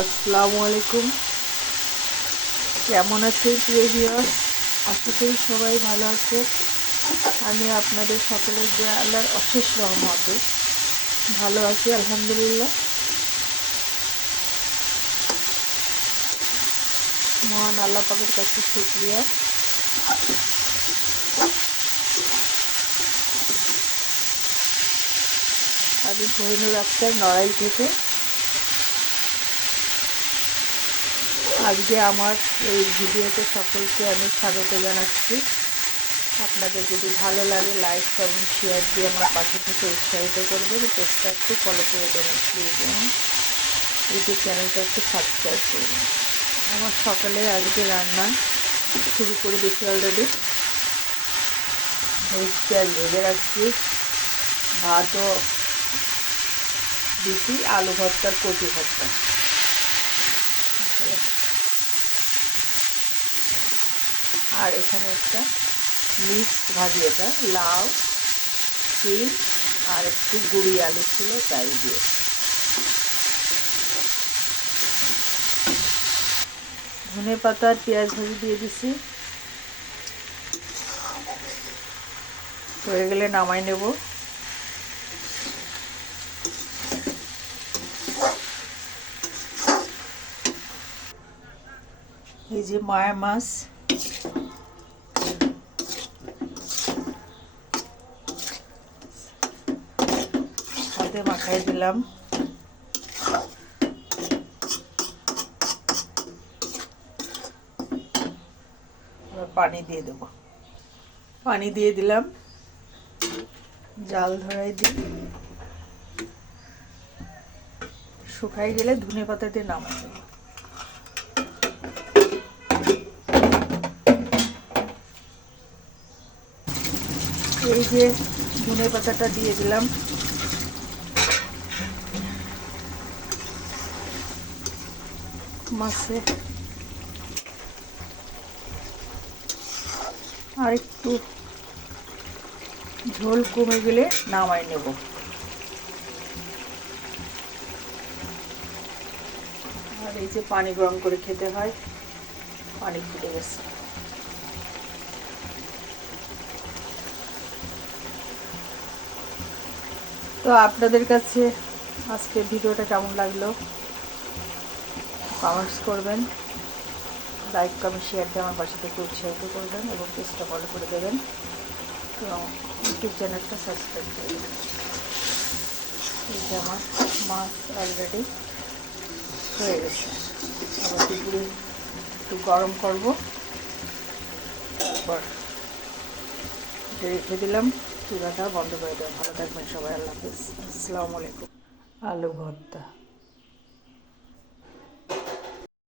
আসসালামু আলাইকুম। কেমন আছেন প্রিয় ভিউয়ার্স? আশা করি সবাই ভালো আছে। আমি আপনাদের সকলের দোয়া আল্লাহর অশেষ রহমতে ভালো আছি, আলহামদুলিল্লাহ। মহান আল্লাহ পাকের কাছে শুকরিয়া। আমি কোহিনুর আক্তার, নড়াইল থেকে। আজকে আমার এই ভিডিওতে সকলকে আমি স্বাগত জানাচ্ছি। আপনাদের যদি ভালো লাগে লাইক এবং শেয়ার দিয়ে আমার পাশে থেকে উৎসাহিত করবেন। পেজটা একটু ফলো করে দেবেন প্লিজ, এবং ইউটিউব চ্যানেলটা একটু সাবস্ক্রাইব করবেন। আমার সকালে আজকে রান্না শুরু করে দিচ্ছি অলরেডি। পেঁয়াজ ভেজে রাখছি, ভাতও দিচ্ছি, আলু ভর্তার কচি ভর্তা। আর এখানে একটা মিক্সড ভাজি, এটা লাউ, শিম আর একটু গুঁড়ি আলু ছিল, তাই দিয়ে। ধনে পাতার পেঁয়াজ ভাজি দিয়ে দিছি, হয়ে গেলে নামাই নেব। এই যে মায়া মাছ, হাতে মাখাই দিলাম। পানি দিয়ে দেব, পানি দিয়ে দিলাম, জাল ধরাই দিই। শুকাই গেলে ধনে পাতা দিয়ে নামাই দেব। এই যে ধনে পাতাটা দিয়ে দিলাম। মাছে আর একটু ঝোল কমে গেলে নামাই নেব। আর এই যে পানি গরম করে খেতে হয়, পানি ফুটে গেছে। তো আপনাদের কাছে আজকে ভিডিওটা কেমন লাগলো কমেন্টস করবেন, লাইক কমেন্ট শেয়ার দিয়ে আমার পাশে থেকে উৎসাহিত করবেন, এবং পেজটা ফলো করে দেবেন, এবং ইউটিউব চ্যানেলটা সাবস্ক্রাইব করে দেবেন। এই যে আমার মাছ অলরেডি হয়ে গেছে। আবার দুপুরে একটু গরম করব, তারপর রেখে দিলাম, চুলাটা বন্ধ করে দেবো। ভালো থাকবেন সবাই, আল্লাহ হাফিজ, আসসালামু আলাইকুম। আলু ভর্তা।